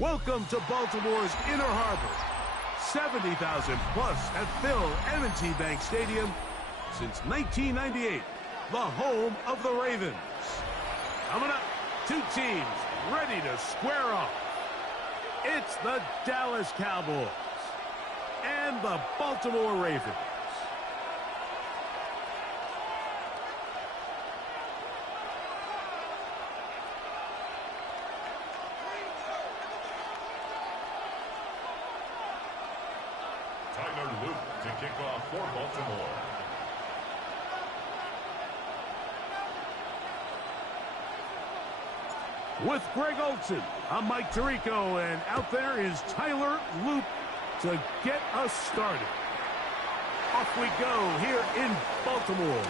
Welcome to Baltimore's Inner Harbor. 70,000 plus have filled M&T Bank Stadium since 1998, the home of the Ravens. Coming up, two teams ready to square off. It's the Dallas Cowboys and the Baltimore Ravens. Tyler Luke to kick off for Baltimore. With Greg Olsen, I'm Mike Tirico, and out there is Tyler Luke to get us started. Off we go here in Baltimore.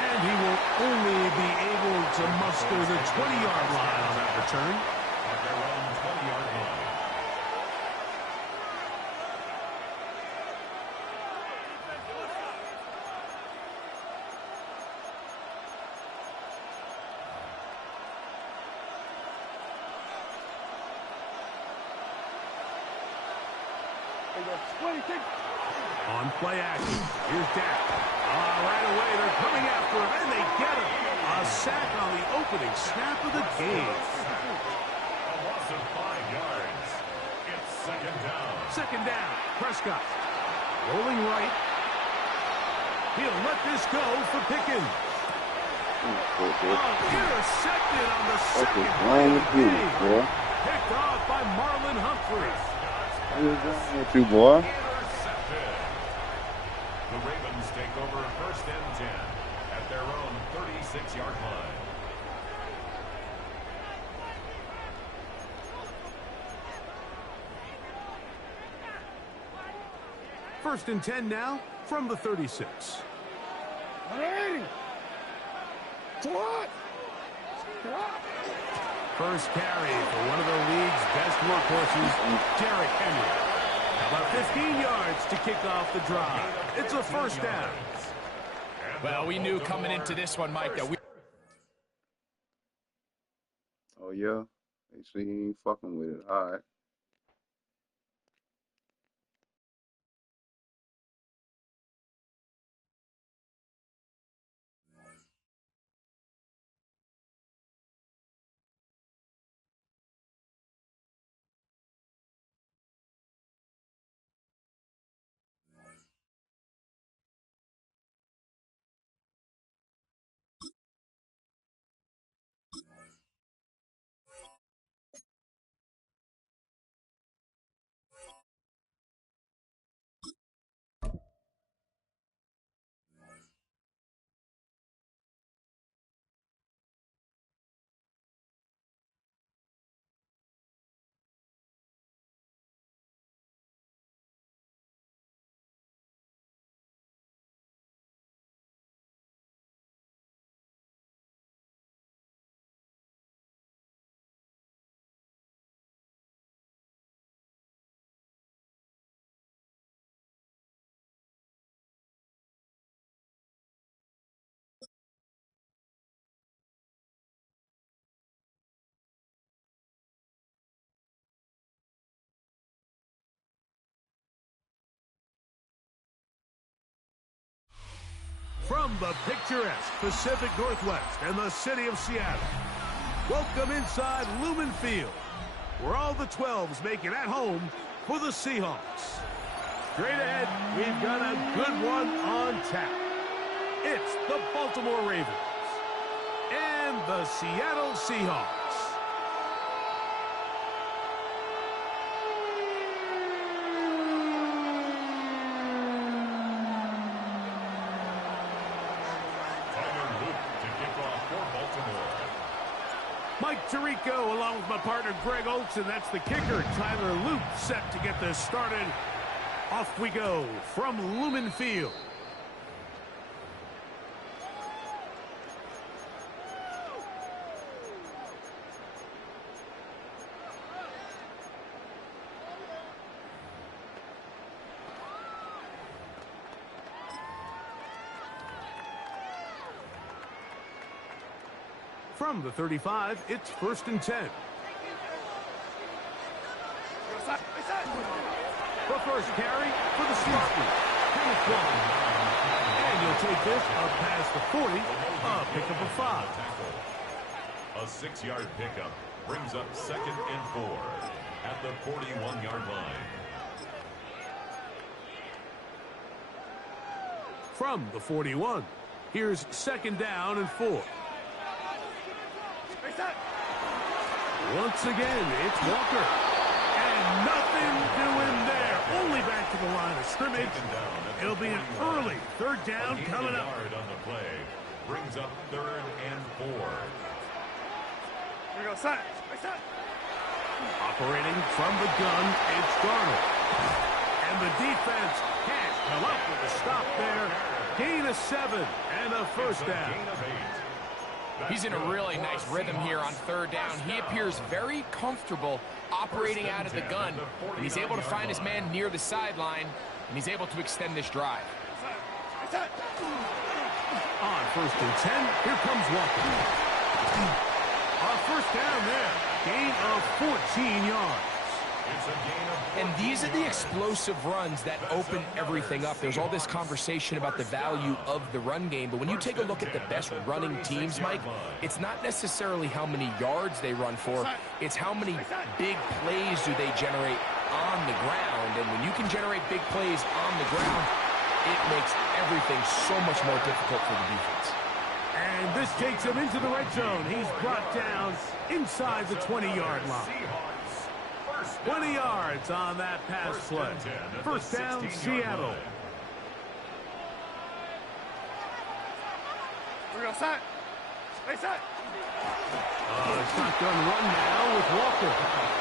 And he will only be able to muster the 20-yard line on that return. At their own 20-yard line. On play action, here's Dak. Right away, they're coming after him, and they get him. A sack on the opening snap of the game. A loss of 5 yards. It's second down. Second down, Prescott. Rolling right. He'll let this go for Pickens. Intercepted on the second play of the game. Picked off by Marlon Humphrey. Two boy. Intercepted. The Ravens take over first and 10 at their own 36-yard line. First and 10 now from the 36. First carry for one of the league's best workhorses, Derrick Henry. About 15 yards to kick off the drive. It's a first down. Well, we knew coming into this one, Mike, that we... Oh, yeah? They see he ain't fucking with it. All right. From the picturesque Pacific Northwest and the city of Seattle, welcome inside Lumen Field, where all the 12s make it at home for the Seahawks. Straight ahead, we've got a good one on tap. It's the Baltimore Ravens and the Seattle Seahawks. Mike Tirico along with my partner Greg Olsen. That's the kicker, Tyler Luke, set to get this started. Off we go from Lumen Field. From the 35, it's first and 10. The first carry for the Spartans. Kenneth Long. And you'll take this up past the 40, a pickup of 5. A 6-yard pickup brings up 2nd and 4 at the 41-yard line. From the 41, here's 2nd down and 4. Once again, it's Walker. And nothing doing there. Only back to the line of scrimmage. It'll be an early 3rd down coming up. On the play brings up 3rd and 4. Operating from the gun, it's Darnold. And the defense can't come up with a stop there. Gain of 7 and a 1st down. He's in a really nice rhythm here on 3rd down. He appears very comfortable operating out of the gun. And he's able to find his man near the sideline, and he's able to extend this drive. On 1st and 10, here comes Walker. On 1st down there, gain of 14 yards. And these are the explosive runs that open everything up. There's all this conversation about the value of the run game, but when you take a look at the best running teams, Mike, it's not necessarily how many yards they run for, it's how many big plays do they generate on the ground. And when you can generate big plays on the ground, it makes everything so much more difficult for the defense. And this takes him into the red zone. He's brought down inside the 20-yard line. 20 yards on that pass play. 1st down, Seattle. Shotgun run now with Walker.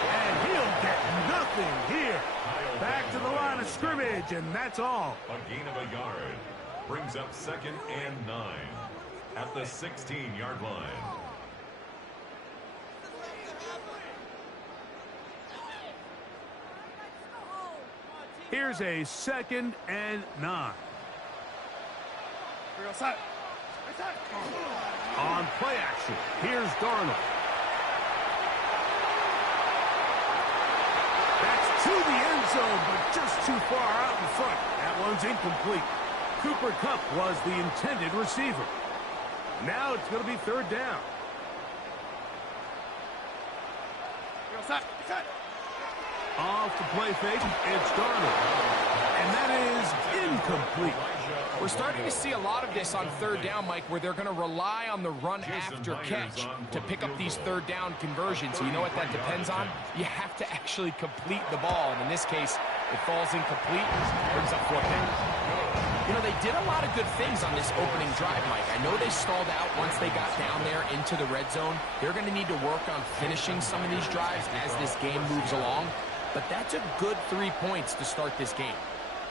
And he'll get nothing here. Back to the line of scrimmage, and that's all. A gain of a yard brings up 2nd and 9 at the 16-yard line. Here's a 2nd and 9. On play action, here's Darnold. That's to the end zone, but just too far out in front. That one's incomplete. Cooper Kupp was the intended receiver. Now it's going to be 3rd down. Off the play fake, it's Darnold. And that is incomplete. We're starting to see a lot of this on 3rd down, Mike, where they're going to rely on the run after catch to pick up these 3rd down conversions. So you know what that depends on? You have to actually complete the ball. And in this case, it falls incomplete, brings up 4th down. You know, they did a lot of good things on this opening drive, Mike. I know they stalled out once they got down there into the red zone. They're going to need to work on finishing some of these drives as this game moves along. But that's a good 3 points to start this game.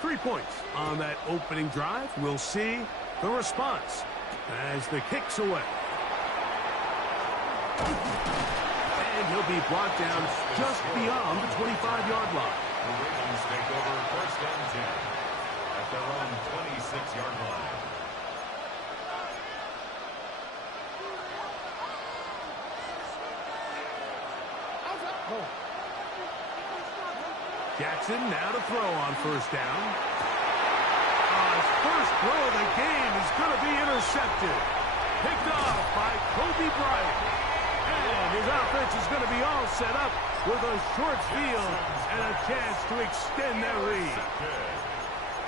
3 points on that opening drive. We'll see the response as the kick's away. And he'll be brought down just beyond the 25-yard line. The Ravens take over 1st and 10 at their own 26-yard line. Jackson now to throw on 1st down. His first throw of the game is going to be intercepted. Picked off by Kobe Bryant. And his offense is going to be all set up with a short field and a chance to extend their lead.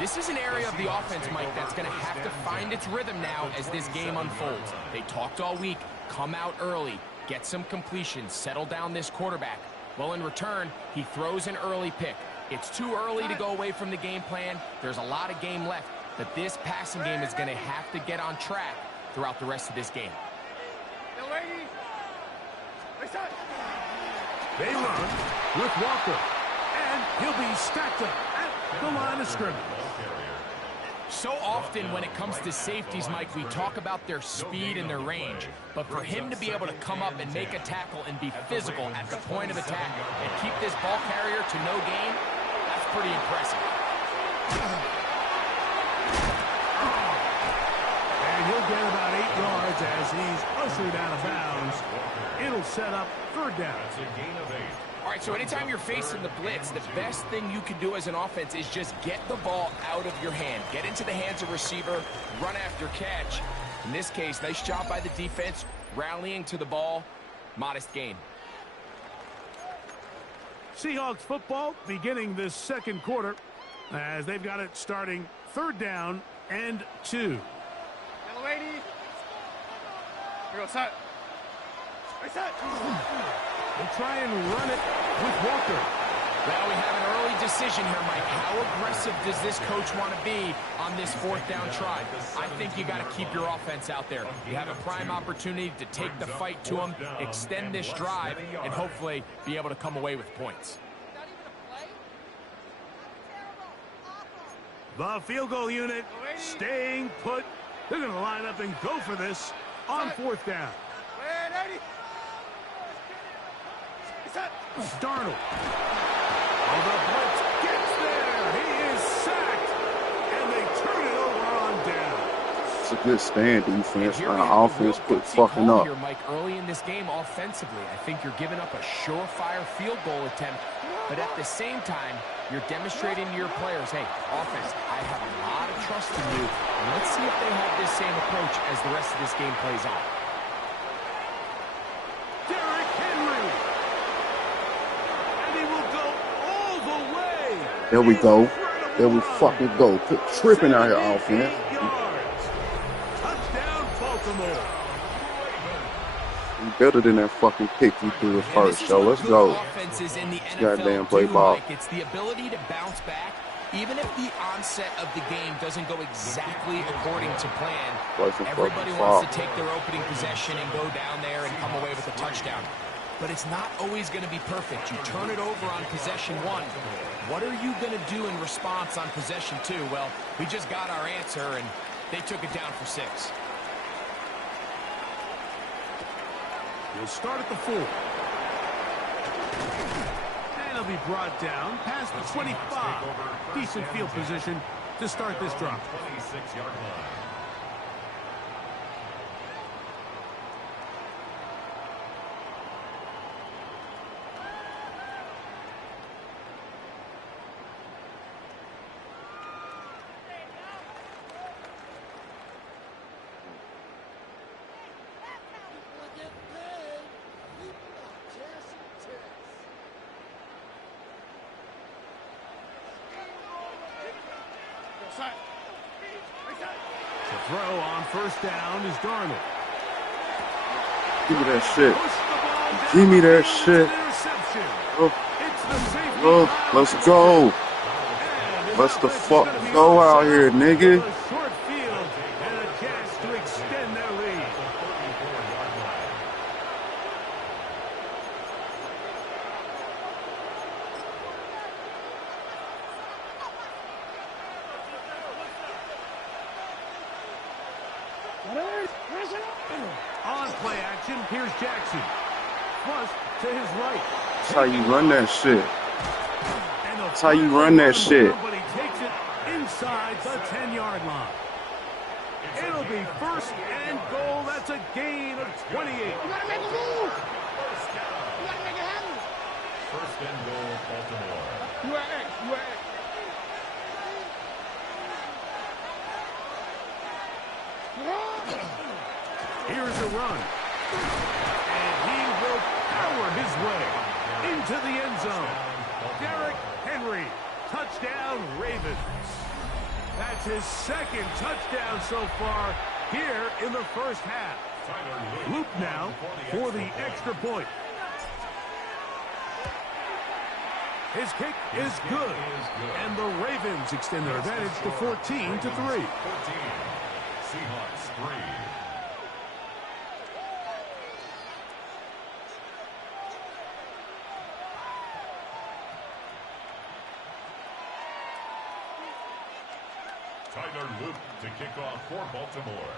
This is an area of the offense, Mike, that's going to have to find its rhythm now as this game unfolds. They talked all week, come out early, get some completions, settle down this quarterback. Well, in return, he throws an early pick. It's too early to go away from the game plan. There's a lot of game left, but this passing game is going to have to get on track throughout the rest of this game. They run with Walker, and he'll be stacked up at the line of scrimmage. So often when it comes to safeties, Mike, we talk about their speed and their range. But for him to be able to come up and make a tackle and be physical at the point of attack and keep this ball carrier to no gain, that's pretty impressive. And he'll get about 8 yards as he's ushered out of bounds. It'll set up 3rd down. That's a gain of 8 All right, so anytime you're facing the blitz, the best thing you can do as an offense is just get the ball out of your hand. Get into the hands of receiver, run after catch. In this case, nice job by the defense, rallying to the ball. Modest gain. Seahawks football beginning this second quarter as they've got it starting 3rd down and 2. Yellow lady. Here go, set. Reset. They try and run it with Walker. Well, we have an early decision here, Mike. How aggressive does this coach want to be on this 4th down try? I think you got to keep your offense out there. You have a prime opportunity to take the fight to them, extend this drive, and hopefully be able to come away with points. The field goal unit staying put. They're going to line up and go for this on 4th down. Darnold. Oh, the blitz gets there. He is sacked. And they turn it over on down. It's a good stand defense. Offense quit fucking up. Here, Mike, early in this game offensively, I think you're giving up a surefire field goal attempt. But at the same time, you're demonstrating to your players, hey, offense, I have a lot of trust in you. Let's see if they have this same approach as the rest of this game plays out. Derrick Henry. And he will go all the way. There we go. There we fucking go. Quit tripping out here, offense. Yards. Touchdown, Baltimore. Better than that fucking pick you threw at first, so let's go. Offenses in the NFL Goddamn play ball. It's the ability to bounce back, even if the onset of the game doesn't go exactly according to plan. Everybody wants to take their opening possession and go down there and come away with a touchdown. But it's not always going to be perfect. You turn it over on possession 1. What are you going to do in response on possession 2? Well, we just got our answer, and they took it down for 6. We'll start at the 4. And he'll be brought down past the 25. Decent field position to start this drive. 26-yard line. The throw on 1st down is Darnold. Give me that shit. Give me that shit. Oh, let's go. Let's the fuck go out here, nigga. Short field and a chance to extend their lead. On play action, here's Jackson. Plus to his right. That's how you run that shit. That's how you run that shit. But he takes it inside the 10-yard line. It'll be 1st and goal. That's a gain of 28. You gotta make a move. You gotta make it happen. 1st and goal, Baltimore. You are X. You are X. Here's a run. And he will power his way into the end zone. Derrick Henry, touchdown Ravens. That's his 2nd touchdown so far here in the 1st half. Loop now for the extra point. His kick is good. And the Ravens extend their advantage to 14-3. 14. Seahawks 3. Tyler Luke to kick off for Baltimore.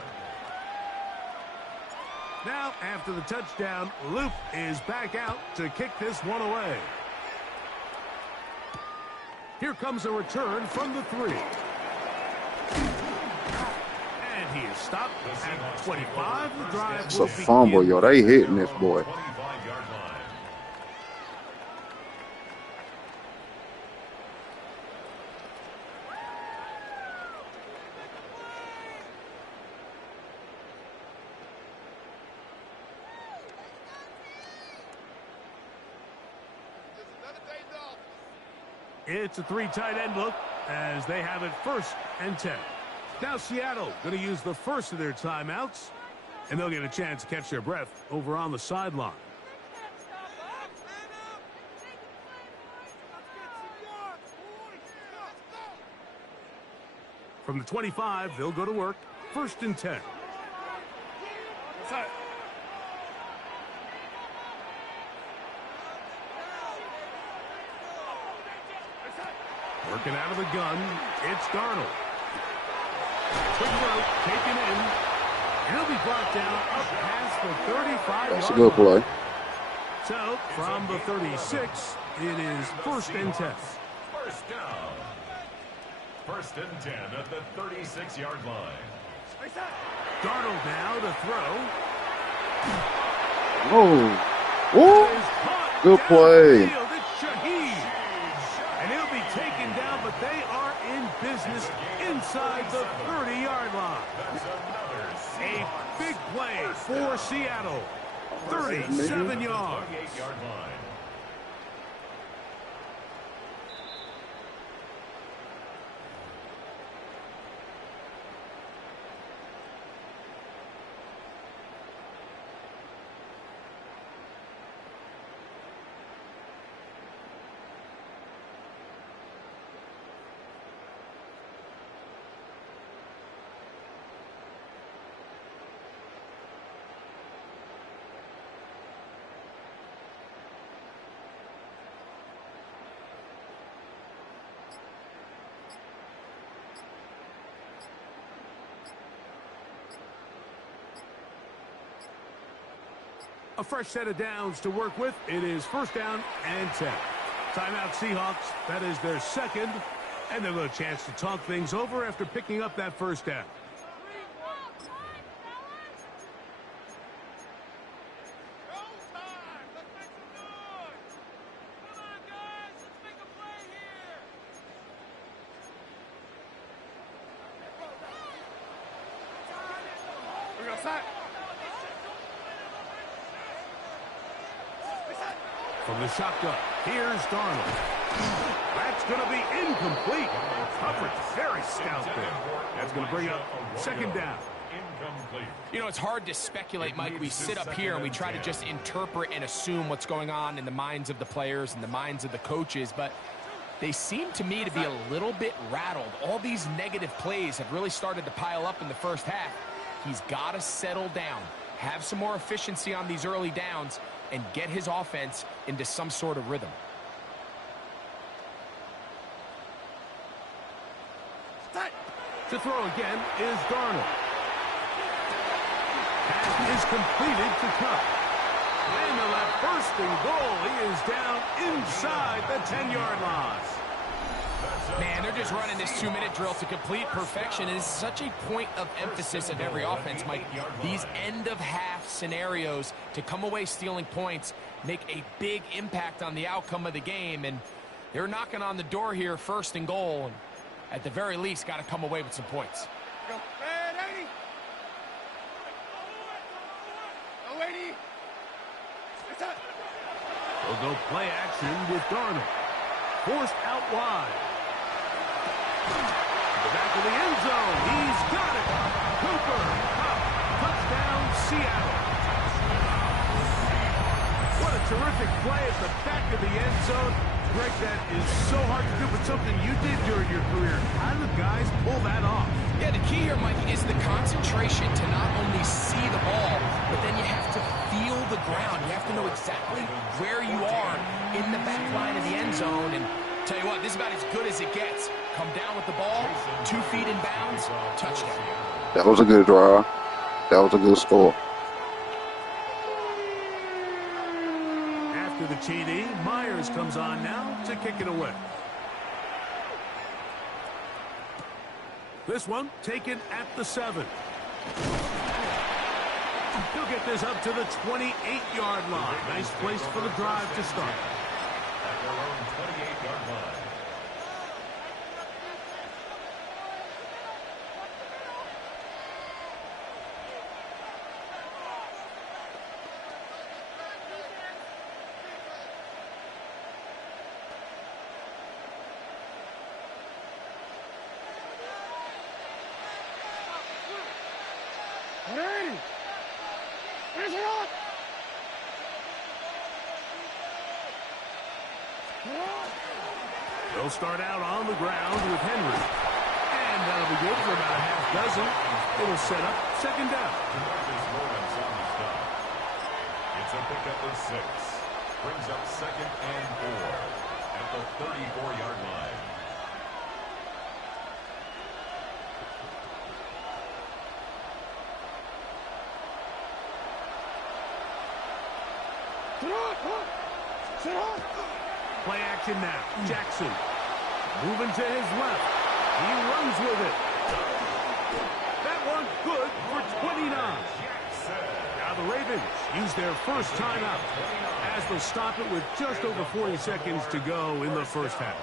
Now, after the touchdown, Luke is back out to kick this one away. Here comes a return from the 3. And he is stopped at 25. The drive It's a fumble, yo. They hitting this boy. 25-yard line. It's a 3 tight end look as they have it 1st and 10. Now Seattle going to use the first of their timeouts, and they'll get a chance to catch their breath over on the sideline. From the 25, they'll go to work. 1st and 10. Working out of the gun, it's Darnold. Quick route, taken in. And he'll be brought down up past the 35-yard line. That's a good play. So, from the 36, it is 1st and 10. First down. 1st and 10 at the 36-yard line. Darnold now to throw. Oh, good play. It's Shaheed. And he'll be taken down, but they are in business inside the 30-yard line. A big play for Seattle. 37 yards. 38-yard line. A fresh set of downs to work with. It is 1st down and 10. Timeout Seahawks. That is their 2nd. And they'll have a chance to talk things over after picking up that 1st down. From the shotgun, here's Darnold. That's going to be incomplete. Coverage very stout there. That's going to bring up 2nd down. You know, it's hard to speculate, Mike. We sit up here and we try to just interpret and assume what's going on in the minds of the players and the minds of the coaches, but they seem to me to be a little bit rattled. All these negative plays have really started to pile up in the first half. He's got to settle down, have some more efficiency on these early downs, and get his offense into some sort of rhythm. To throw again is Darnold. Pass is completed to Kupp. And they'll have 1st and goal. He is down inside the 10-yard line. Man, they're just running this 2-minute drill to complete perfection. It is such a point of emphasis of every offense, Mike. These end-of-half scenarios to come away stealing points make a big impact on the outcome of the game. And they're knocking on the door here, 1st and goal. And at the very least, got to come away with some points. They'll go play action with Darnold. Forced out wide. To the back of the end zone. He's got it. Cooper Kupp. Touchdown, Seattle. What a terrific play at the back of the end zone. Greg, that is so hard to do, but something you did during your career. How do the guys pull that off? Yeah, the key here, Mike, is the concentration to not only see the ball, but then you have to feel the ground. You have to know exactly where you are in the back line of the end zone. And tell you what, this is about as good as it gets. Come down with the ball, 2 feet in bounds, touchdown. That was a good drive. That was a good score. After the TD, Myers comes on now to kick it away. This one taken at the 7. He'll get this up to the 28-yard line. Nice place for the drive to start. At their own 28-yard line. They'll start out on the ground with Henry. And that'll be good for about a half dozen. It'll set up second down. It's a pickup of 6. Brings up second and 4 at the 34-yard line. Play action now. Jackson moving to his left. He runs with it. That one good for 29. Now the Ravens use their first timeout as they'll stop it with just over 40 seconds to go in the first half.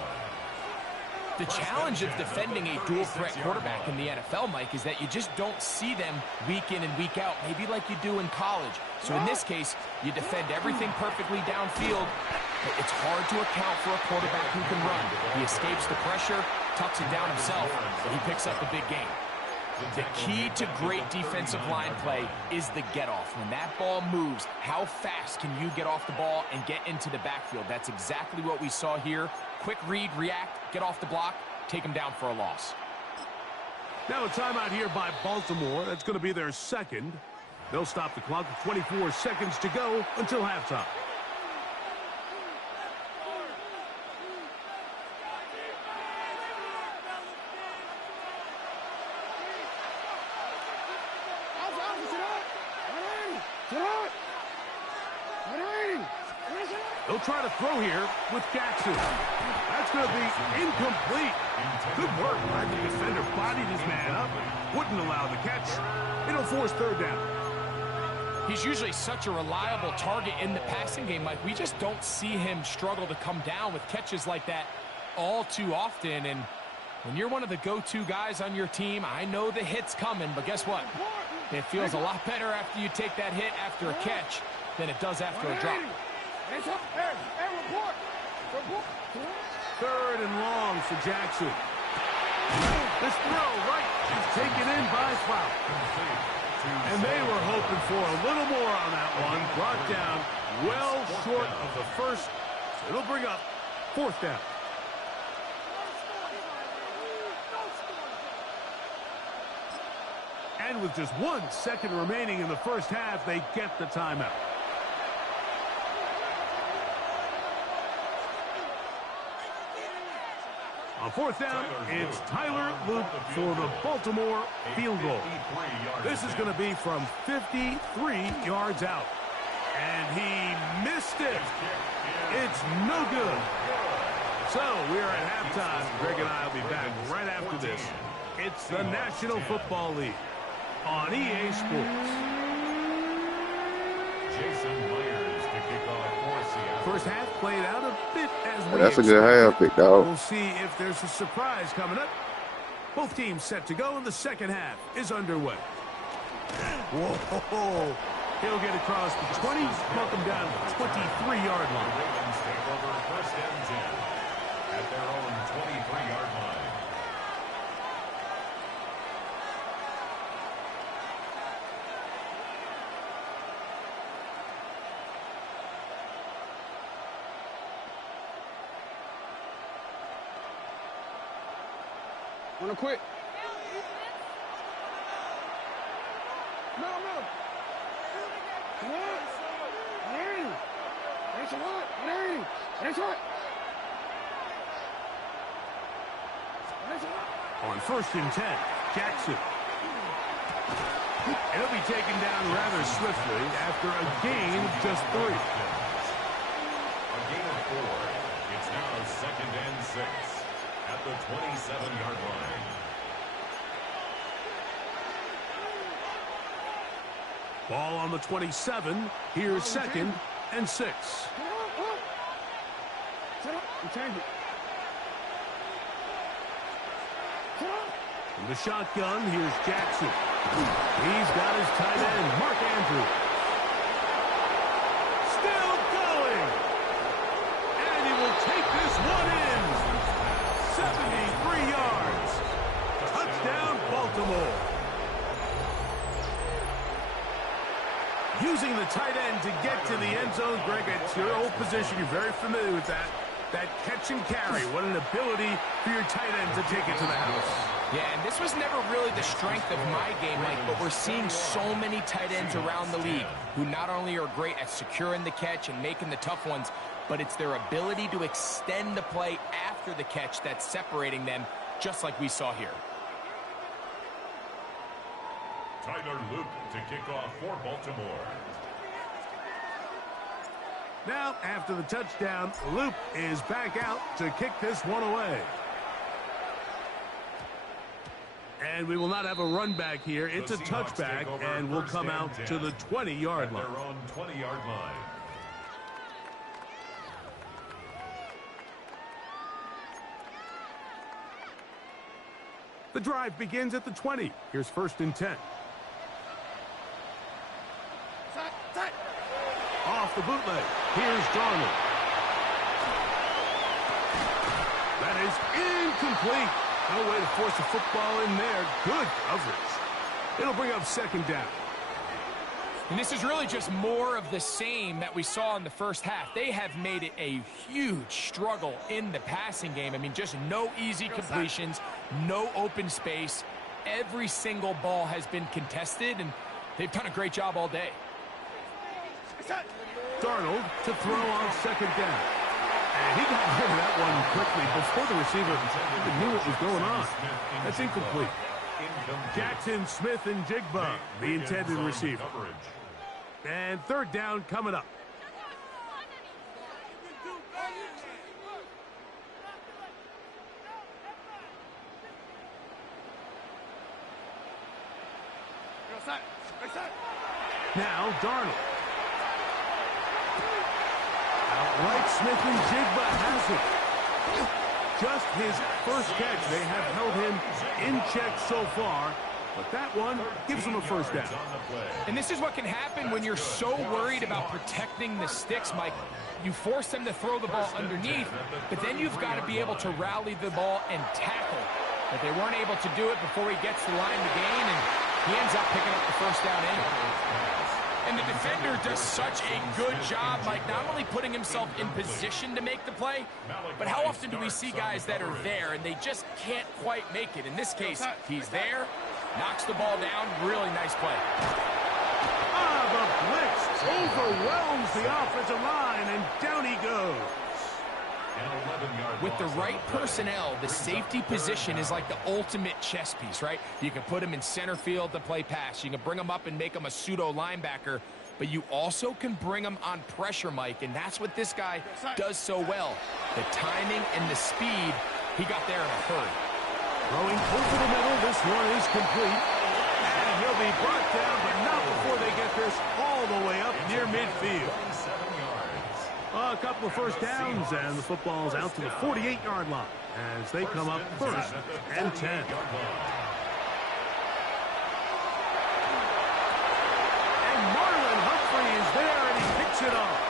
The challenge of defending a dual-threat quarterback in the NFL, Mike, is that you just don't see them week in and week out, maybe like you do in college. So in this case, you defend everything perfectly downfield, but it's hard to account for a quarterback who can run. He escapes the pressure, tucks it down himself, and he picks up the big game. The key to great defensive line play is the get-off. When that ball moves, how fast can you get off the ball and get into the backfield? That's exactly what we saw here. Quick read, react, get off the block, take him down for a loss. Now a timeout here by Baltimore. That's going to be their second. They'll stop the clock with 24 seconds to go until halftime. They'll try to throw here with Jackson. That's going to be incomplete. Good work by the defender. Bodied his man up. Wouldn't allow the catch. It'll force third down. He's usually such a reliable target in the passing game, Mike. We just don't see him struggle to come down with catches like that all too often. And when you're one of the go-to guys on your team, I know the hit's coming, but guess what? It feels a lot better after you take that hit after a catch than it does after a drop. Third and long for Jackson. This throw right is taken in by Flout. And they were hoping for a little more on that one. Brought down well short of the first. So it'll bring up fourth down. And with just 1 second remaining in the first half, they get the timeout. On fourth down, it's Tyler Luke for the Baltimore field goal. This is going to be from 53 yards out. And he missed it. It's no good. So we are at halftime. Greg and I will be back right after this. It's the National Football League on EA Sports. Jason Myers to kick off for Seattle. First half played out a bit as we That's a good half pick, dog. We'll see if there's a surprise coming up. Both teams set to go, and the second half is underway. Whoa. He'll get across the 20, welcome down to the 23-yard line. Ravens take over first and 10 at their own 23-yard line. Wanna quit? No. On first and 10, Jackson. He'll be taken down rather swiftly after a gain of just 3. A gain of 4. It's now second and 6 at the 27-yard line. Ball on the 27. Here's second and 6. From the shotgun, here's Jackson. He's got his tight end, Mark Andrews. Still going. And he will take this one in. 73 yards. Touchdown, Baltimore. Using the tight end to get to the end zone. Greg, it's your old position. You're very familiar with that. That catch and carry, what an ability for your tight end to take it to the house. Yeah, and this was never really the strength of my game, Mike, but we're seeing so many tight ends around the league who not only are great at securing the catch and making the tough ones, but it's their ability to extend the play after the catch that's separating them, just like we saw here. Tyler Luke to kick off for Baltimore. Now, after the touchdown, Luke is back out to kick this one away. And we will not have a run back here. It's a touchback, and we'll come out to the 20-yard line. Their own 20-yard line. The drive begins at the 20. Here's 1st and 10. Off the bootleg. Here's Darnold. That is incomplete. No way to force the football in there. Good coverage. It'll bring up 2nd down. And this is really just more of the same that we saw in the first half. They have made it a huge struggle in the passing game. I mean, just no easy completions, no open space. Every single ball has been contested, and they've done a great job all day. Darnold to throw on 2nd down. And he got rid of that one quickly before the receiver even knew what was going on. That's incomplete. Jackson Smith and Jigba, the intended receiver. And 3rd down coming up. Now Darnold. Outright, Smith and Jigba has it. Just his first catch. They have held him in check so far, but that one gives him a 1st down. And this is what can happen when you're so worried about protecting the sticks, Mike. You force them to throw the ball underneath, but then you've got to be able to rally the ball and tackle. But they weren't able to do it before he gets the line to gain, and he ends up picking up the 1st down anyway. And the defender does such a good job, Mike, not only putting himself in position to make the play, but how often do we see guys that are there and they just can't quite make it? In this case, he's there, knocks the ball down, really nice play. The blitz overwhelms the offensive line, and down he goes. With the right personnel, the safety position is like the ultimate chess piece, right? You can put him in center field to play pass. You can bring him up and make him a pseudo linebacker, but you also can bring him on pressure, Mike, and that's what this guy does so well. The timing and the speed, he got there in a hurry. Throwing over the middle, this one is complete. And he'll be brought down, but not before they get this all the way up near midfield. A couple of 1st downs, and the football's out to the 48-yard line as they come up 1st and 10. And Marlon Humphrey is there, and he picks it off.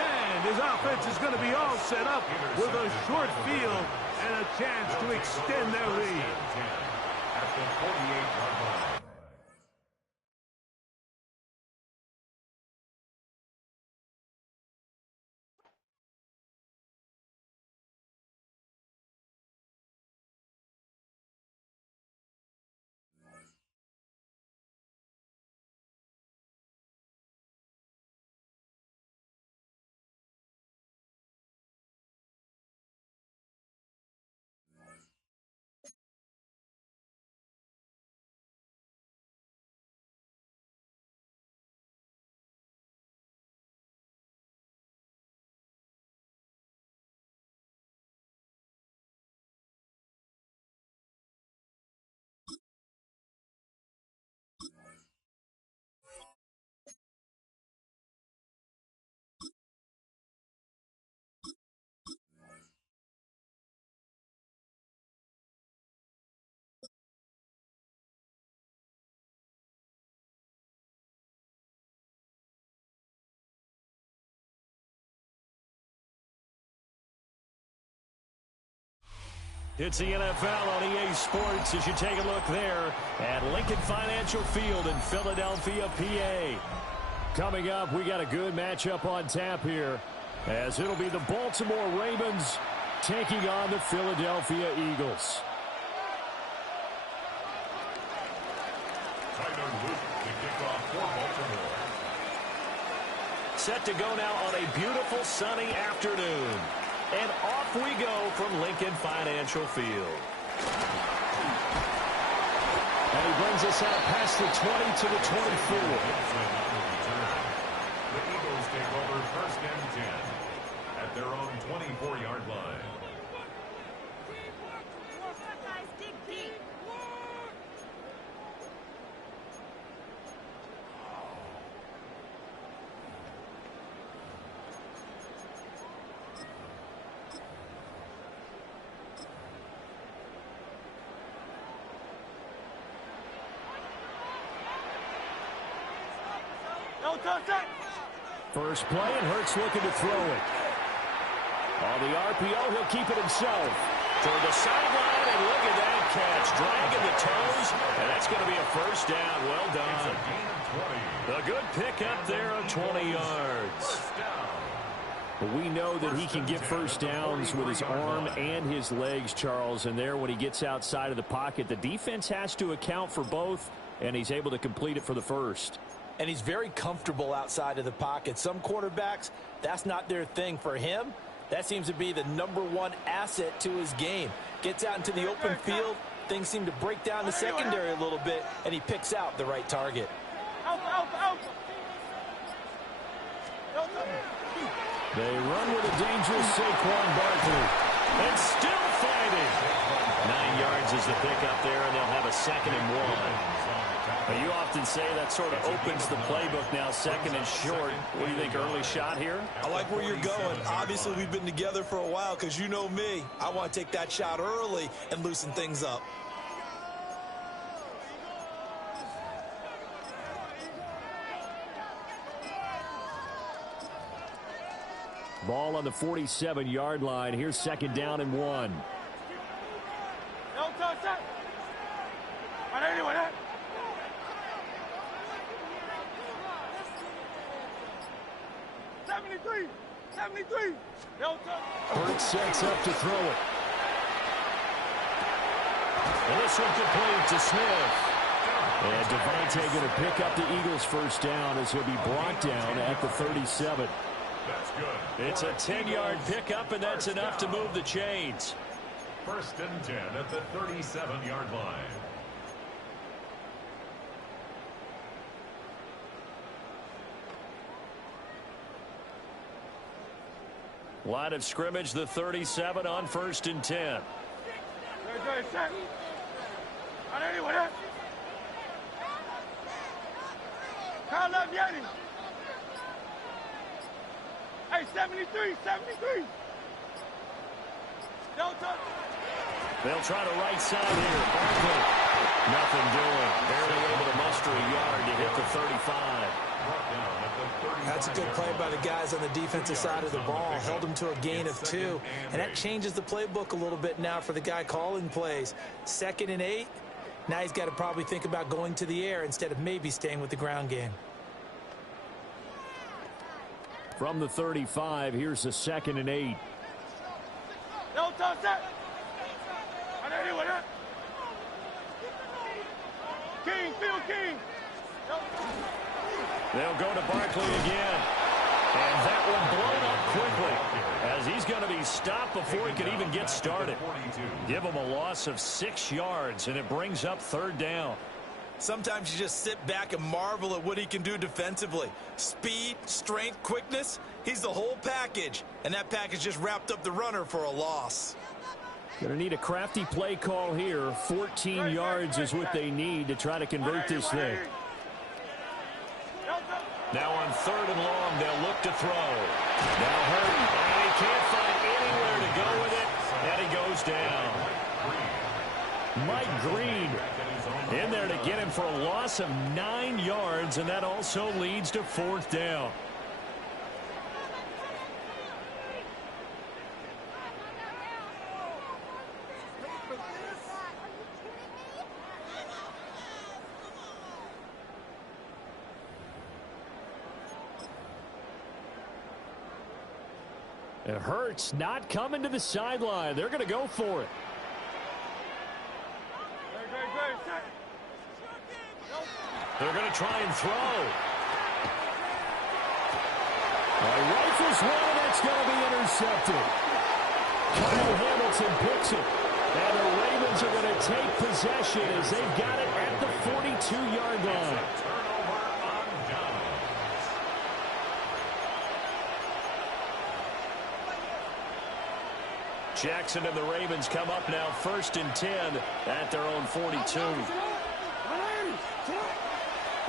And his offense is going to be all set up with a short field and a chance to extend their lead. At the 48-yard line. It's the NFL on EA Sports as you take a look there at Lincoln Financial Field in Philadelphia, PA. Coming up, we got a good matchup on tap here. as it'll be the Baltimore Ravens taking on the Philadelphia Eagles. Tyler Luke to kick off for Baltimore. Set to go now on a beautiful sunny afternoon. And off we go from Lincoln Financial Field. And he brings us out past the 20 to the 24. The Eagles take over first and 10 at their own 24-yard line. First play, and Hurts looking to throw it. On the RPO, he'll keep it himself. Toward the sideline, and look at that catch. Dragging the toes, and that's going to be a first down. Well done. A good pick up there of 20 yards. But we know that he can get first downs with his arm and his legs, Charles. And there, when he gets outside of the pocket, the defense has to account for both, and he's able to complete it for the first. And he's very comfortable outside of the pocket. Some quarterbacks, that's not their thing. For him, that seems to be the #1 asset to his game. Gets out into the open field, things seem to break down the secondary a little bit, and he picks out the right target. They run with a dangerous Saquon Barkley. And still fighting. 9 yards is the pickup there, and they'll have a 2nd and 1. But you often say that sort of opens the playbook now, 2nd and short. What do you think, early shot here? I like where you're going. Obviously, we've been together for a while because you know me. I want to take that shot early and loosen things up. Ball on the 47-yard line. Here's 2nd down and 1. Hurts sets up to throw it. And this one complete to Smith. And Devontae going to pick up the Eagles' first down as he'll be brought down at the 37. That's good. It's a 10-yard pickup, and that's enough to move the chains. 1st and 10 at the 37-yard line. Line of scrimmage, the 37 on 1st and 10. Hey, 73. They'll try to right side here. Barkley, nothing doing. Barely able to muster a yard to hit the 35. That's a good play by the guys on the defensive side of the ball. Held him to a gain of 2. And that changes the playbook a little bit now for the guy calling plays. 2nd and 8. Now he's got to probably think about going to the air instead of maybe staying with the ground game. From the 35, here's the 2nd and 8. King. They'll go to Barkley again. And that one blown up quickly as he's going to be stopped before he can even get started. Give him a loss of 6 yards, and it brings up 3rd down. Sometimes you just sit back and marvel at what he can do defensively. Speed, strength, quickness, he's the whole package. And that package just wrapped up the runner for a loss. Going to need a crafty play call here. 14 yards is what they need to try to convert this thing. Now on 3rd and long, they'll look to throw. Now Hurt, and he can't find anywhere to go with it, and he goes down. Mike Green in there to get him for a loss of 9 yards, and that also leads to 4th down. It hurts not coming to the sideline. They're going to go for it. They're going to try and throw. Rifles one, and that's going to be intercepted. Kyle Hamilton picks it. And the Ravens are going to take possession as they've got it at the 42-yard line. Jackson and the Ravens come up now 1st and 10 at their own 42.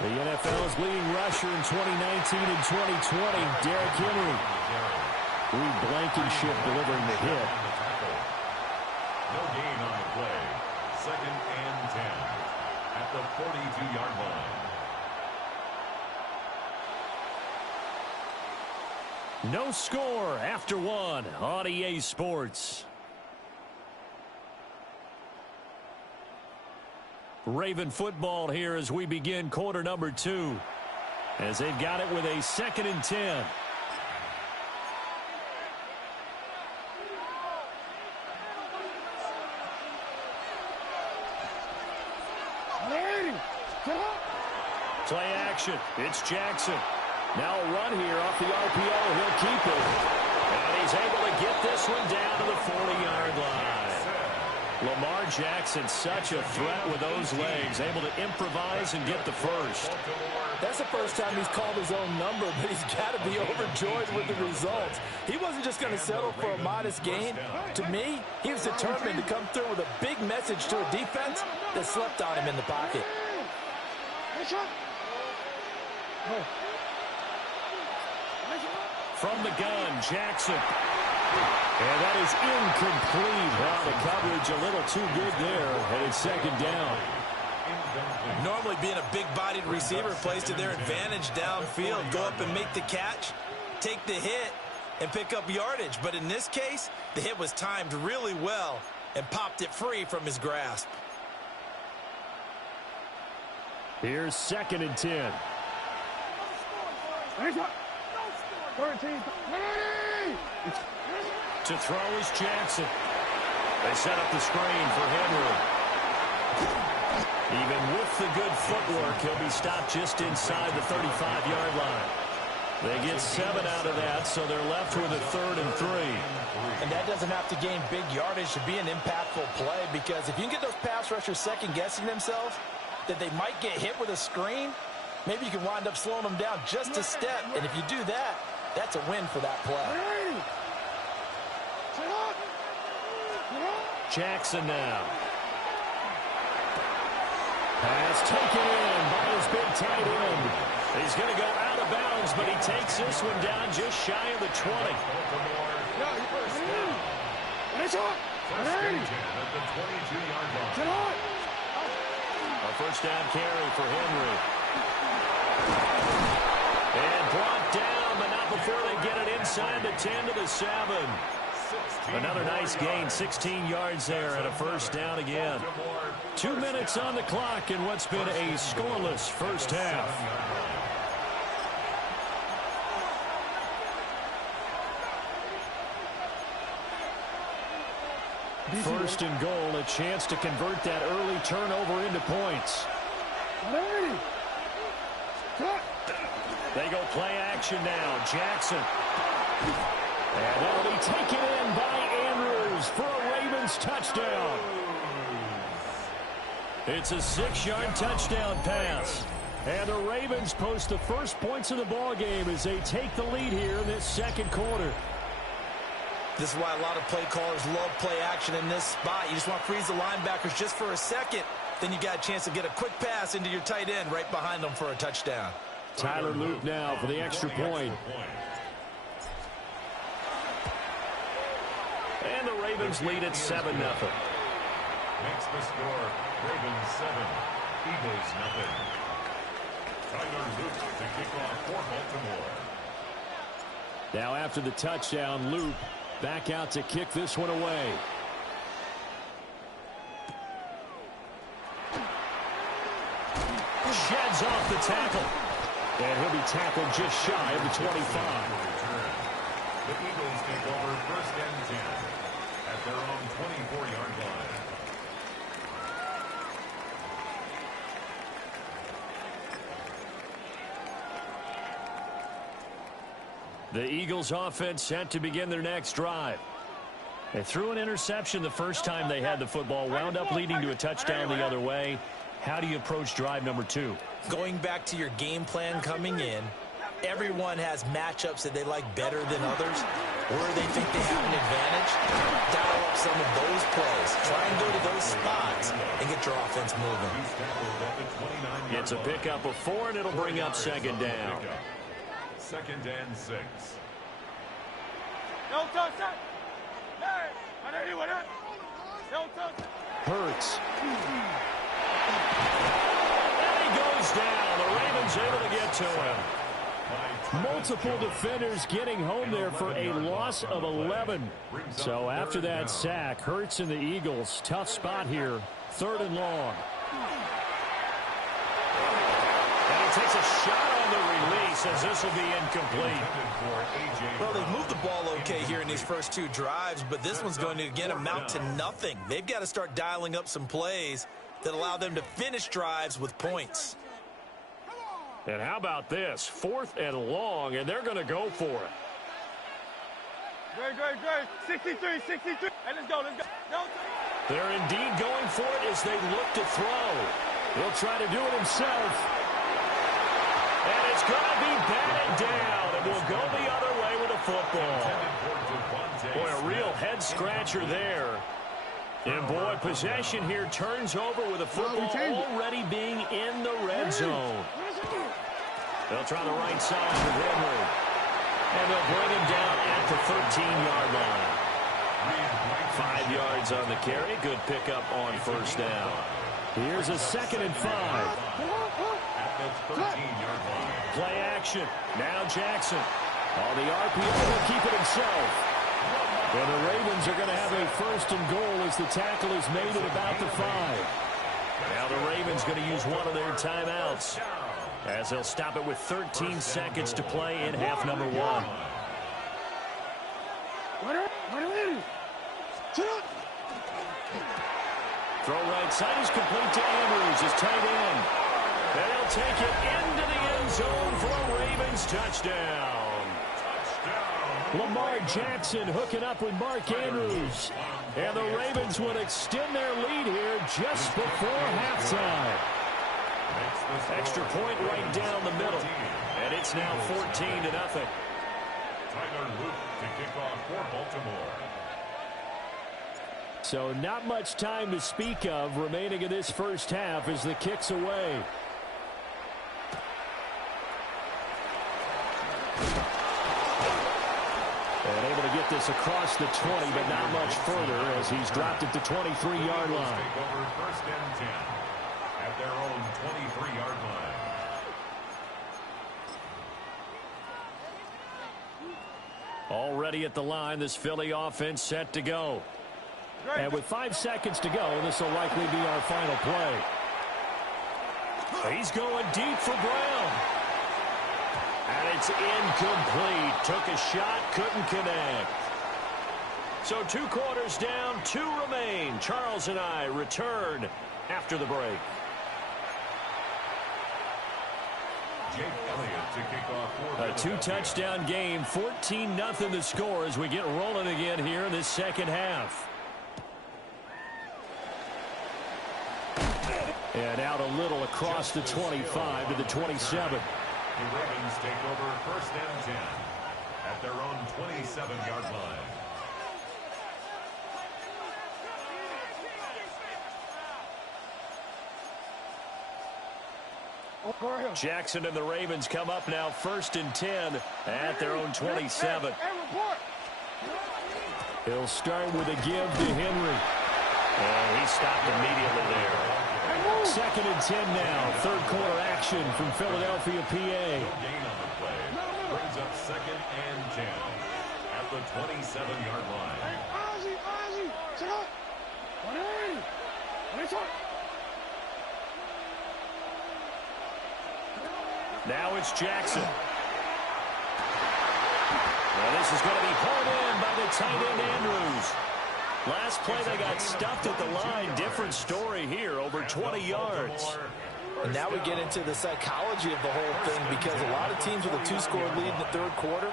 The NFL's leading rusher in 2019 and 2020, Derrick Henry. Reed Blankenship delivering the hit. No gain on the play. 2nd and 10 at the 42-yard line. No score after one on EA Sports. Raven football here as we begin quarter number 2. As they've got it with a 2nd and 10. Play action. It's Jackson. Now a run here off the RPO. He'll keep it. And he's able to get this one down to the 40-yard line. Lamar Jackson, such a threat with those legs, able to improvise and get the first. That's the first time he's called his own number, but he's got to be overjoyed with the results. He wasn't just going to settle for a modest gain. To me, he was determined to come through with a big message to a defense that slept on him in the pocket. From the gun, Jackson. And that is incomplete. Wow, the coverage a little too good there, and it's 2nd down. Normally being a big-bodied receiver plays to their advantage downfield. Go up and make the catch, take the hit, and pick up yardage. But in this case, the hit was timed really well and popped it free from his grasp. Here's 2nd and 10. To throw is Jackson. They set up the screen for Henry. Even with the good footwork, he'll be stopped just inside the 35-yard line. They get 7 out of that, so they're left with a 3rd and 3. And that doesn't have to gain big yardage to be an impactful play, because if you can get those pass rushers second-guessing themselves, that they might get hit with a screen, maybe you can wind up slowing them down just a step. And if you do that, that's a win for that play. Jackson now. Pass taken in by his big tight end. He's going to go out of bounds, but he takes this one down just shy of the 20. A first down carry for Henry. And brought down, but not before they get it inside the 10 to the 7. Another nice gain, 16 yards there and a first down again. 2 minutes on the clock in what's been a scoreless first half. First and goal, a chance to convert that early turnover into points. They go play action now. Jackson. And that'll be taken in by Andrews for a Ravens touchdown. It's a 6-yard touchdown pass. And the Ravens post the first points of the ball game as they take the lead here in this 2nd quarter. This is why a lot of play callers love play action in this spot. You just want to freeze the linebackers just for a second. Then you got a chance to get a quick pass into your tight end right behind them for a touchdown. Tyler Luke now for the extra point. And the Ravens lead at 7-0. Makes the score Ravens 7, Eagles 0. Tyler Luke to kick off for Baltimore. Now after the touchdown, Luke back out to kick this one away. Sheds off the tackle. And he'll be tackled just shy of the 25. The Eagles take over 1st and 10 at their own 24-yard line. The Eagles offense set to begin their next drive. They threw an interception the first time they had the football, wound up leading to a touchdown the other way. How do you approach drive number 2? Going back to your game plan coming in, everyone has matchups that they like better than others. Where they think they have an advantage, dial up some of those plays. Try and go to those spots and get your offense moving. It's a pickup of 4, and it'll bring up 2nd down. 2nd and 6. Hurts. And he goes down. The Ravens able to get to him. Multiple defenders getting home there for a loss of 11. So after that sack, Hurts and the Eagles, tough spot here. 3rd and long. And he takes a shot on the release as this will be incomplete. Well, they've moved the ball okay here in these first 2 drives, but this one's going to, again, amount to nothing. They've got to start dialing up some plays that allow them to finish drives with points. And how about this? 4th and long, and they're going to go for it. Great. 63. Hey, let's go. They're indeed going for it as they look to throw. He'll try to do it himself. And it's going to be batted down, and we'll go the other way with the football. Boy, a real head-scratcher there. And, boy, possession here turns over with the football already being in the red zone. They'll try the right side with Henry. And they'll bring him down at the 13-yard line. 5 yards on the carry. Good pickup on 1st down. Here's a 2nd and 5. At the 13-yard line. Play action. Now Jackson. On the RPO, will keep it himself. And the Ravens are going to have a 1st and goal as the tackle is made at about the 5. Now the Ravens going to use one of their timeouts, as they'll stop it with 13 seconds to play in half number 1. Throw right side is complete to Andrews, his tight end. They'll take it into the end zone for a Ravens touchdown. Lamar Jackson hooking up with Mark Andrews. And the Ravens would extend their lead here just before halftime. Extra point right down the middle. And it's now 14-0. Tyler Luke to kick off for Baltimore. So not much time to speak of remaining in this first half as the kick's away. And able to get this across the 20, but not much further as he's dropped it to 23-yard line. Take over 1st and 10 at their own 23-yard line. Already at the line, this Philly offense set to go. And with 5 seconds to go, this will likely be our final play. He's going deep for Brown. And it's incomplete. Took a shot, couldn't connect. So 2 quarters down, 2 remain. Charles and I return after the break. Jake Elliott to kick off for A 2-touchdown game, 14-0 the score as we get rolling again here in this second half. And out a little across the 25 to the 27. The Ravens take over 1st and 10 at their own 27-yard line. Jackson and the Ravens come up now 1st and 10 at their own 27. He'll start with a give to Henry. And he stopped immediately there. 2nd and 10 now. 3rd quarter action from Philadelphia, PA. Gain on the play. Brings up 2nd and 10 at the 27-yard line. Now it's Jackson. And And this is going to be hauled in by the tight end, Andrews. Last play, they got stuffed at the line. Different story here, over 20 yards. And now we get into the psychology of the whole thing, because a lot of teams with a 2-score lead in the third quarter,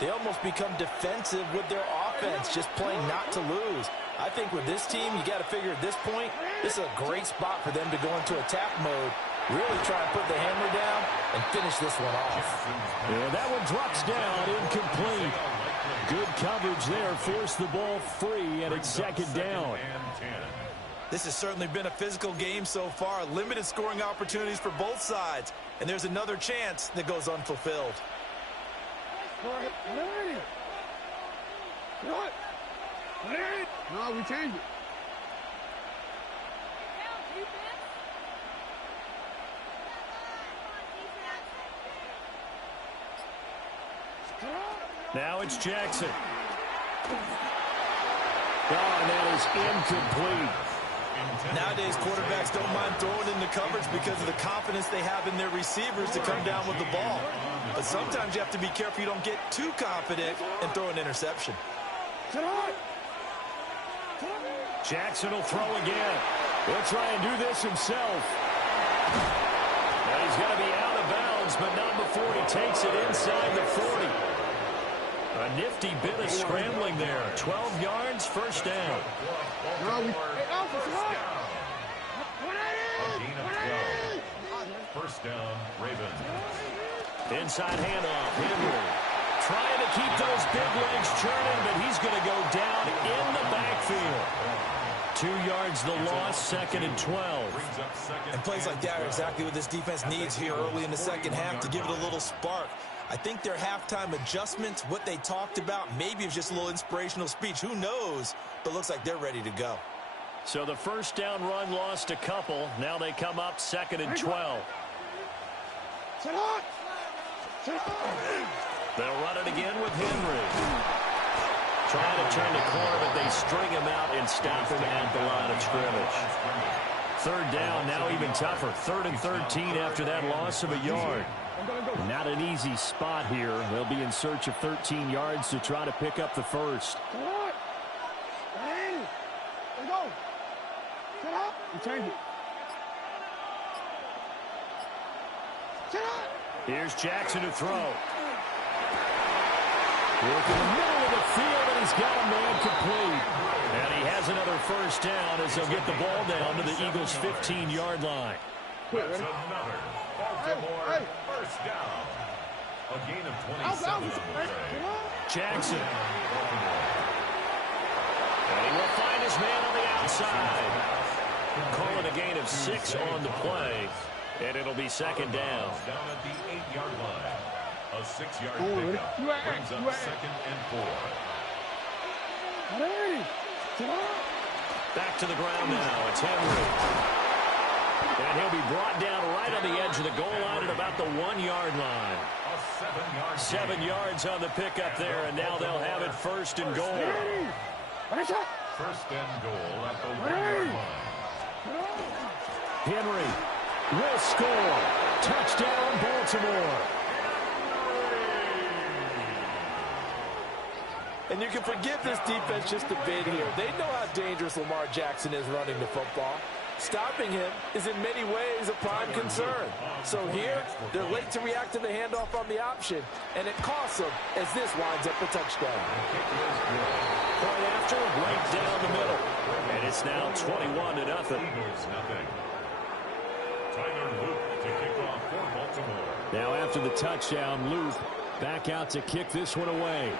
they almost become defensive with their offense, just playing not to lose. I think with this team, you got to figure at this point, this is a great spot for them to go into attack mode, really try and put the hammer down and finish this one off. Yeah, that one drops down, incomplete. Good coverage there, forced the ball free, and it's second down. This has certainly been a physical game so far. Limited scoring opportunities for both sides. And there's another chance that goes unfulfilled. No, we changed it. Now it's Jackson. And that is incomplete. Nowadays, quarterbacks don't mind throwing into coverage because of the confidence they have in their receivers to come down with the ball. But sometimes you have to be careful you don't get too confident and throw an interception. Jackson will throw again. He'll try and do this himself. Now he's going to be out of bounds, but not before he takes it inside the 40. A nifty bit of scrambling there. 12 yards, first down. First down, Ravens. Inside handoff, Henry. Trying to keep those big legs churning, but he's going to go down in the backfield. 2 yards the loss, second and 12. And plays like that are exactly what this defense needs here early in the second half to give it a little spark. I think their halftime adjustments, what they talked about, maybe it's just a little inspirational speech. Who knows? But looks like they're ready to go. So the first down run lost a couple. Now they come up second and 12. They'll run it again with Henry. Trying to turn the corner, but they string him out and stop him at the line of scrimmage. Third down, now even tougher. 3rd and 13 after that loss of a yard. Not an easy spot here. They'll be in search of 13 yards to try to pick up the first. Here's Jackson to throw. Work in the middle of the field, and he's got a man complete. And he has another first down as they'll get the ball down to the Eagles' 15-yard line. That's another Baltimore first down. A gain of 27 on the play. Jackson. And he will find his man on the outside. Calling a gain of 6 on the play. And it'll be second down. Down at the 8-yard line. A 6-yard pickup brings up second and 4. Back to the ground now. It's Henry. And he'll be brought down right on the edge of the goal line at about the 1-yard line. 7 yards on the pickup there, and now they'll have it first and goal. First and goal at the 1-yard line. Henry will score. Touchdown, Baltimore. And you can forgive this defense just a bit here. They know how dangerous Lamar Jackson is running the football. Stopping him is in many ways a prime concern. So here, they're late to react to the handoff on the option, and it costs them as this winds up a touchdown. Point after, right down the middle. And it's now 21-0. Tyler Luke to kick off for Baltimore. Now after the touchdown, Luke back out to kick this one away.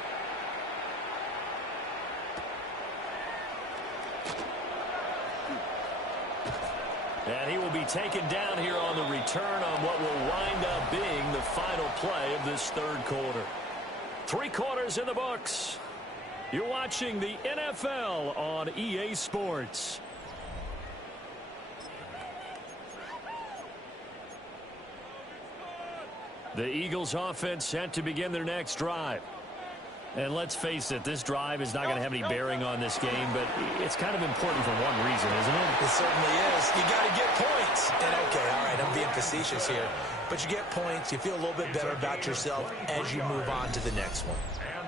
And he will be taken down here on the return on what will wind up being the final play of this third quarter. 3 quarters in the books. You're watching the NFL on EA Sports. The Eagles offense set to begin their next drive. And let's face it, this drive is not going to have any bearing on this game, but it's kind of important for one reason, isn't it? It certainly is. You got to get points. And okay, all right, I'm being facetious here. But you get points, you feel a little bit better about yourself as you move on to the next one.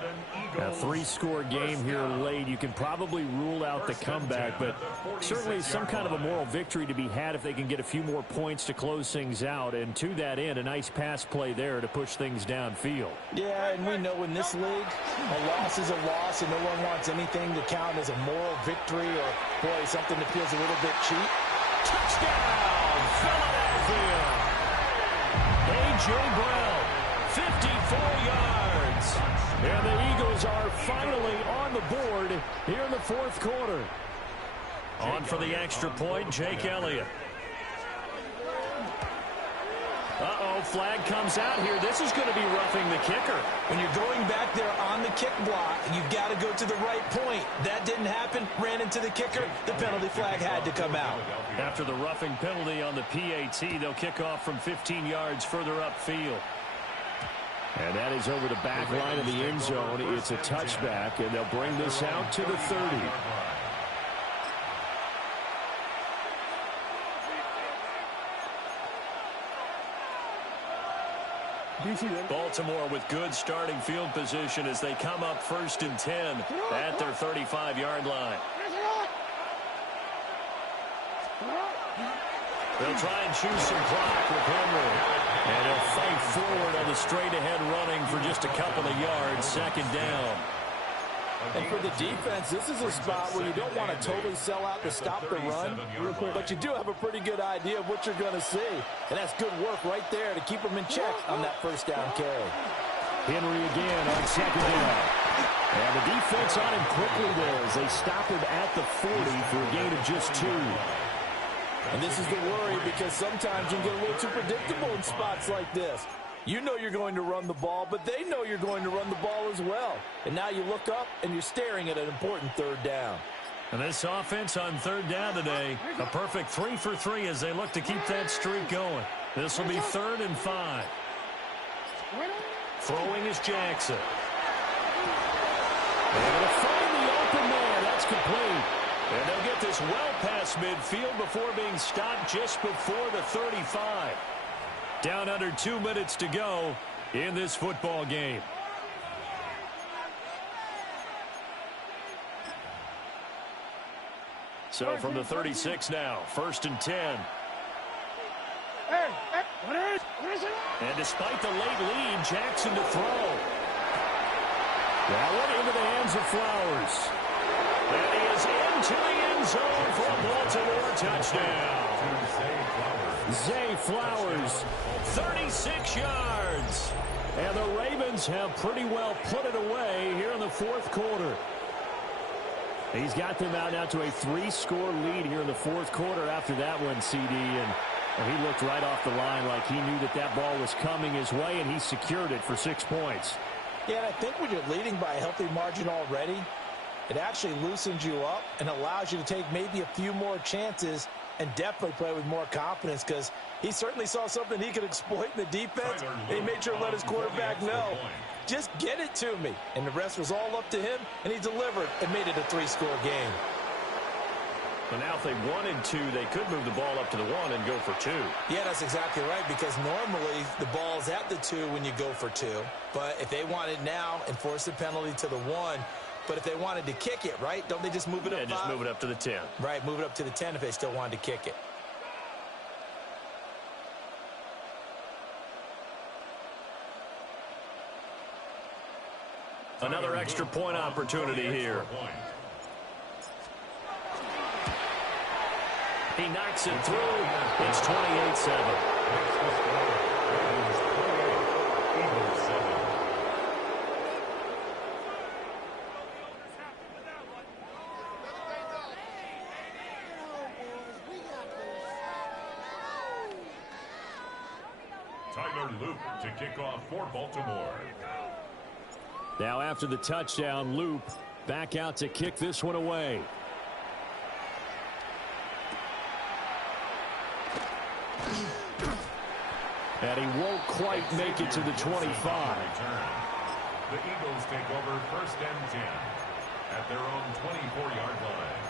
And A three-score game here late. You can probably rule out the comeback, but certainly some kind of a moral victory to be had if they can get a few more points to close things out. And to that end, a nice pass play there to push things downfield. Yeah, and we know in this league, a loss is a loss, and no one wants anything to count as a moral victory or, boy, something that feels a little bit cheap. Touchdown, Philadelphia! A.J. Brown, 54 yards. And the Eagles are finally on the board here in the fourth quarter. On for the extra point, Jake Elliott. Uh-oh, flag comes out here. This is going to be roughing the kicker. When you're going back there on the kick block, you've got to go to the right point. That didn't happen. Ran into the kicker. The penalty flag had to come out. After the roughing penalty on the PAT, they'll kick off from 15 yards further upfield. And that is over the back line of the end zone. It's a touchback, and they'll bring this out to the 30. Baltimore with good starting field position as they come up 1st and 10 at their 35-yard line. They'll try and choose some clock with Henry. And he'll fight forward on the straight-ahead running for just a couple of yards, 2nd down. And for the defense, this is a spot where you don't want to totally sell out to stop the run, but you do have a pretty good idea of what you're going to see. And that's good work right there to keep them in check on that 1st down carry. Henry again on 2nd down. And the defense on him quickly there as they stop him at the 40 for a gain of just 2. And this is the worry because sometimes you can get a little too predictable in spots like this. You know you're going to run the ball, but they know you're going to run the ball as well. And now you look up and you're staring at an important 3rd down. And this offense on 3rd down today, a perfect 3 for 3 as they look to keep that streak going. This will be 3rd and 5. Throwing is Jackson. They're going to find the open man. That's complete. And they'll get this well past midfield before being stopped just before the 35. Down under 2 minutes to go in this football game. So from the 36 now, 1st and 10. And despite the late lead, Jackson to throw. That one into the hands of Flowers. And he is into the end zone for a Baltimore touchdown. Zay Flowers, 36 yards. And the Ravens have pretty well put it away here in the 4th quarter. He's got them out now to a 3-score lead here in the 4th quarter after that one, CD. And he looked right off the line like he knew that that ball was coming his way, and he secured it for 6 points. Yeah, and I think when you're leading by a healthy margin already, it actually loosens you up and allows you to take maybe a few more chances and definitely play with more confidence because he certainly saw something he could exploit in the defense. And he made sure to let his quarterback know, just get it to me. And the rest was all up to him, and he delivered and made it a 3-score game. But now if they wanted to, they could move the ball up to the 1 and go for 2. Yeah, that's exactly right, because normally the ball's at the 2 when you go for 2. But if they want it now and force the penalty to the 1, but if they wanted to kick it, right, don't they just move it up 5? Yeah, just move it up to the 10. Right, move it up to the 10 if they still wanted to kick it. Another extra point opportunity here. He knocks it through. It's 28-7. Tyler Loop to kick off for Baltimore. Now after the touchdown, Loop back out to kick this one away. And he won't quite make it to the 25. The Eagles take over 1st and 10 at their own 24-yard line.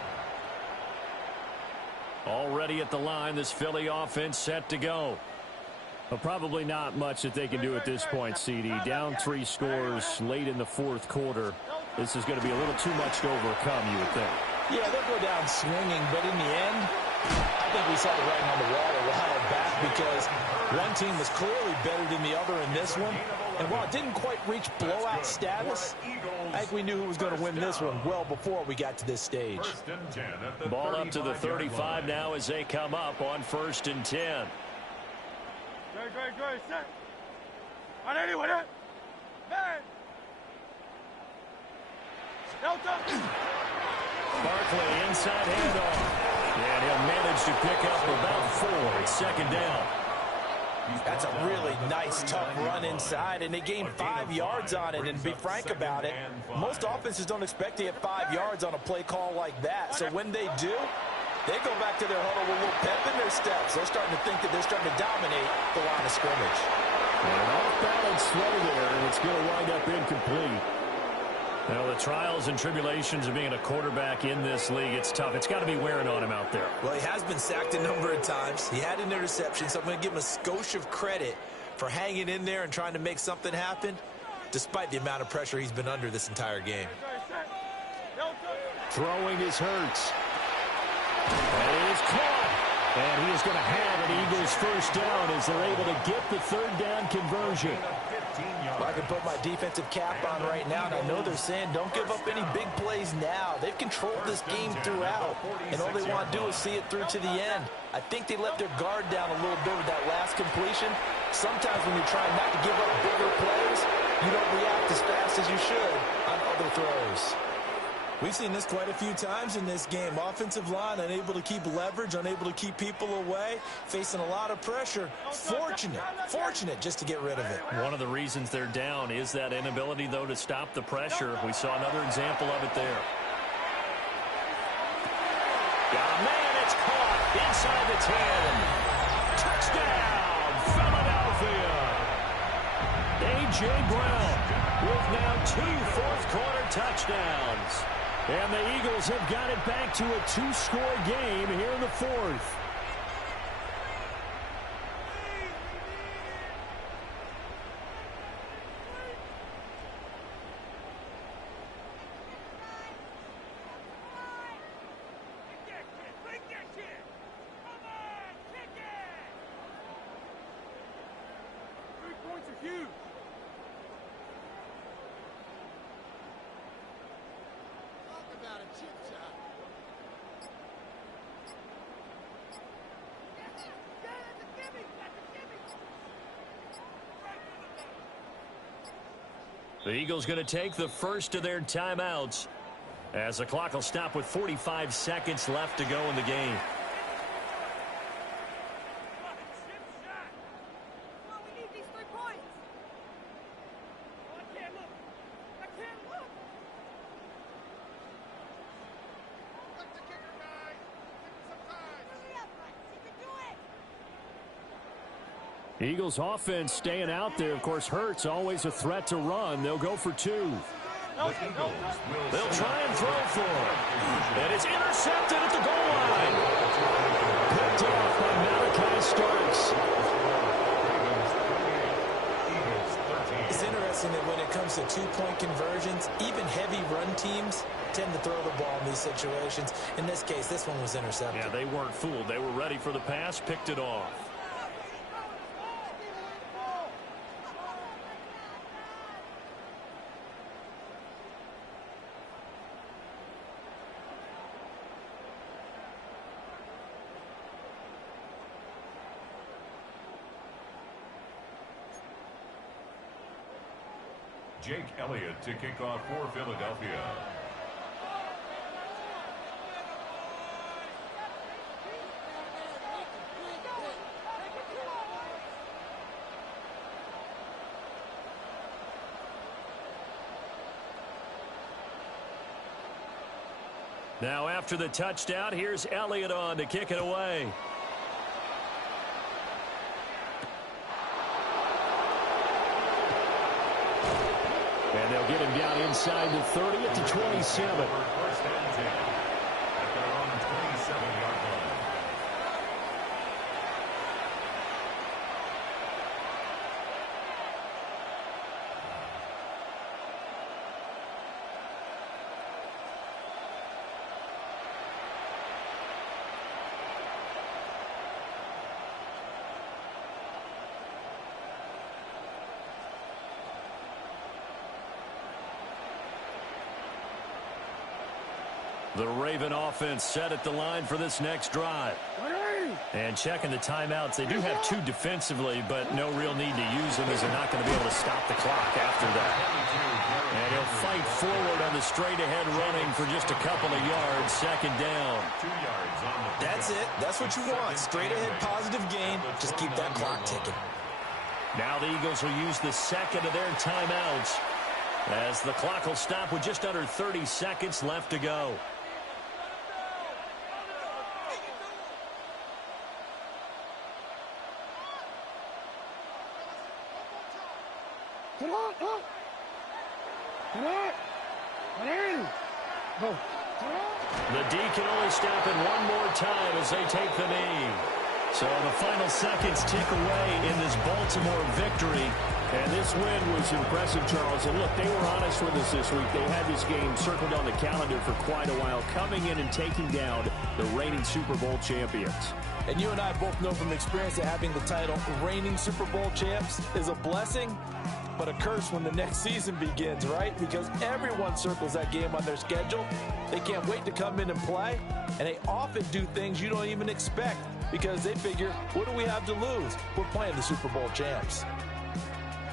Already at the line, this Philly offense set to go. But probably not much that they can do at this point, CD. Down 3 scores late in the 4th quarter. This is going to be a little too much to overcome, you would think. Yeah, they'll go down swinging, but in the end, I think we saw the writing on the wall a while back because one team was clearly better than the other in this one. And while it didn't quite reach blowout status, I think we knew who was going to win this one well before we got to this stage. Ball up to the 35 now as they come up on 1st and 10. Good, set. On anyone, man. Barkley inside handoff. And he'll manage to pick up about 4. It's 2nd down. That's a really nice, tough run inside, and they gained 5 yards on it. And to be frank about it, most offenses don't expect to get 5 yards on a play call like that. So when they do, they go back to their huddle with a little pep in their steps. They're starting to think that they're starting to dominate the line of scrimmage. And an off-balance throw there, and it's going to wind up incomplete. Now, the trials and tribulations of being a quarterback in this league, it's tough. It's got to be wearing on him out there. Well, he has been sacked a number of times. He had an interception, so I'm going to give him a skosh of credit for hanging in there and trying to make something happen, despite the amount of pressure he's been under this entire game. Throwing is Hurts. And it is caught. And he is going to have an Eagles 1st down as they're able to get the 3rd down conversion. Well, I can put my defensive cap on right now, and I know they're saying don't give up any big plays now. They've controlled this game throughout, and all they want to do is see it through to the end. I think they let their guard down a little bit with that last completion. Sometimes when you're trying not to give up bigger plays, you don't react as fast as you should on other throws. We've seen this quite a few times in this game. Offensive line unable to keep leverage, unable to keep people away, facing a lot of pressure. Fortunate just to get rid of it. One of the reasons they're down is that inability, though, to stop the pressure. We saw another example of it there. Got a man, it's caught inside the 10. Touchdown, Philadelphia. A.J. Brown with now 2 fourth-quarter touchdowns. And the Eagles have got it back to a 2-score game here in the 4th. The Eagles going to take the first of their timeouts as the clock will stop with 45 seconds left to go in the game. Eagles offense staying out there. Of course, Hurts always a threat to run. They'll go for 2. They'll try and throw for it. And it's intercepted at the goal line. Picked off by Malachi Starks. It's interesting that when it comes to 2-point conversions, even heavy run teams tend to throw the ball in these situations. In this case, this one was intercepted. Yeah, they weren't fooled. They were ready for the pass, picked it off. Jake Elliott to kick off for Philadelphia. Now after the touchdown, here's Elliott on to kick it away. And they'll get him down inside the 30 at the 27. The Raven offense set at the line for this next drive. And checking the timeouts, they do have 2 defensively, but no real need to use them as they're not going to be able to stop the clock after that. And he'll fight forward on the straight-ahead running for just a couple of yards, second down. 2 yards on the That's it. That's what you want. Straight-ahead positive gain. Just keep that clock ticking. Now the Eagles will use the second of their timeouts as the clock will stop with just under 30 seconds left to go. The D can only stop it one more time as they take the knee. So the final seconds tick away in this Baltimore victory. And this win was impressive, Charles. And look, they were honest with us this week. They had this game circled on the calendar for quite a while, coming in and taking down the reigning Super Bowl champions. And you and I both know from experience that having the title reigning Super Bowl champs is a blessing, but a curse when the next season begins, right? Because everyone circles that game on their schedule. They can't wait to come in and play, and they often do things you don't even expect because they figure, what do we have to lose? We're playing the Super Bowl champs.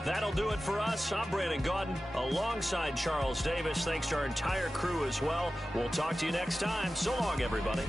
That'll do it for us. I'm Brandon Gaudin alongside Charles Davis. Thanks to our entire crew as well. We'll talk to you next time. So long, everybody.